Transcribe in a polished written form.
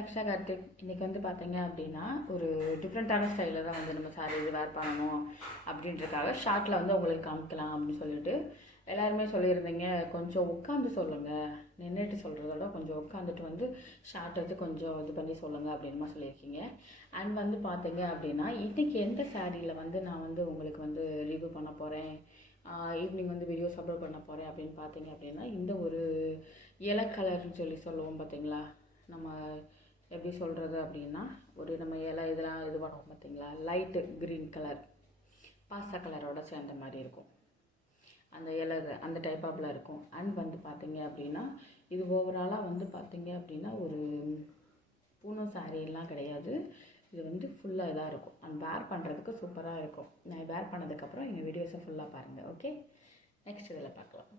ரக்ஷா கார்த்திக். இன்றைக்கி வந்து பார்த்தீங்க அப்படின்னா ஒரு டிஃப்ரெண்ட்டான ஸ்டைலில் தான் வந்து நம்ம சாரீ இது வேர் பண்ணணும் அப்படின்றதுக்காக ஷார்ட்டில் வந்து உங்களுக்கு காமிக்கலாம் அப்படின்னு சொல்லிட்டு எல்லாருமே சொல்லியிருந்தீங்க. கொஞ்சம் உட்காந்து சொல்லுங்கள், நின்றுட்டு சொல்கிறதோட கொஞ்சம் உட்காந்துட்டு வந்து ஷார்ட் வந்து கொஞ்சம் இது பண்ணி சொல்லுங்கள் அப்படின்னு சொல்லியிருக்கீங்க. அண்ட் வந்து பார்த்தீங்க அப்படின்னா இன்றைக்கி எந்த சாரியில் வந்து நான் வந்து உங்களுக்கு வந்து ரிவ்யூ பண்ண போகிறேன், ஈவினிங் வந்து வீடியோஸ் அப்லோட் பண்ண போகிறேன் அப்படின்னு பார்த்தீங்க அப்படின்னா இந்த ஒரு இலை கலர்னு சொல்லுவோம் பார்த்தீங்களா. நம்ம எப்படி சொல்கிறது அப்படின்னா ஒரு நம்ம இலை இதெல்லாம் இது பண்ணுவோம் பார்த்தீங்களா, லைட்டு க்ரீன் கலர் பாசா கலரோட சேர்ந்த மாதிரி இருக்கும் அந்த இலை, அந்த டைப் ஆஃபில் இருக்கும். அண்ட் வந்து பார்த்தீங்க அப்படின்னா இது ஓவராலாக வந்து பார்த்தீங்க அப்படின்னா ஒரு பூனம் சாரீலாம் கிடையாது. இது வந்து ஃபுல்லாக இதாக இருக்கும். அண்ட் வேர் பண்ணுறதுக்கு சூப்பராக இருக்கும். நான் வேர் பண்ணதுக்கப்புறம் எங்கள் வீடியோஸை ஃபுல்லாக பாருங்கள். ஓகே, நெக்ஸ்ட் இதில் பார்க்கலாம்.